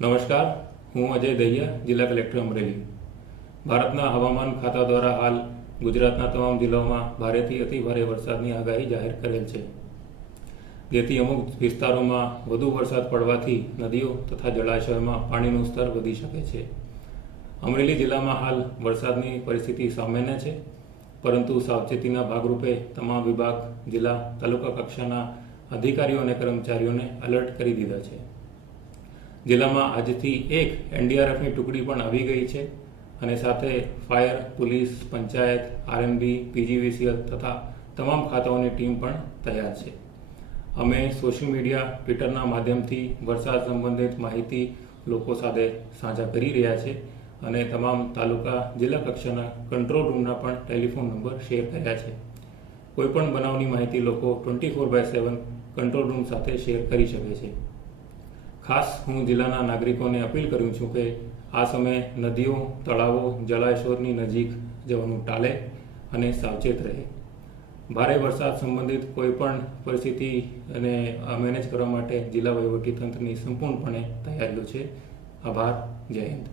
નમસ્કાર, હું અજય દહિયા, જિલ્લા કલેક્ટર અમરેલી. ભારતના હવામાન ખાતા દ્વારા હાલ ગુજરાતના તમામ જિલ્લાઓમાં ભારેથી અતિ ભારે વરસાદની આગાહી જાહેર કરેલ છે. જેથી અમુક વિસ્તારોમાં વધુ વરસાદ પડવાથી નદીઓ તથા જળાશયોમાં પાણીનું સ્તર વધી શકે છે. અમરેલી જિલ્લામાં હાલ વરસાદની પરિસ્થિતિ સામાન્ય છે, પરંતુ સાવચેતીના ભાગરૂપે તમામ વિભાગ, જિલ્લા, તાલુકા કક્ષાના અધિકારીઓ અને કર્મચારીઓને અલર્ટ કરી દીધા છે. જિલ્લામાં આજથી એક એનડીઆરએફની ટુકડી પણ આવી ગઈ છે અને સાથે fire, police, panchayat RMB PGVCL તથા તમામ ખાતાઓની ટીમ પણ તૈયાર છે. અમે સોશિયલ મીડિયા, ટ્વિટરના માધ્યમથી વરસાદ સંબંધિત માહિતી લોકો સાથે સાંઝા કરી રહ્યા છે અને તમામ તાલુકા, જિલ્લા કક્ષાના કંટ્રોલ રૂમના પણ ટેલિફોન નંબર શેર કર્યા છે. કોઈપણ બનાવની માહિતી લોકો twenty four by seven control room સાથે શેર કરી શકે છે. ખાસ હું જિલ્લાના નાગરિકોને અપીલ કરું છું કે આ સમયે નદીઓ, તળાવો જળાશયોની નજીક જવાનું ટાળે અને સાવચેત રહે. ભારે વરસાદ સંબંધિત કોઈપણ પરિસ્થિતિ અને મેનેજ કરવા માટે જિલ્લા વહીવટીતંત્રની સંપૂર્ણપણે તૈયારીઓ છે. આભાર. જય હિન્દ.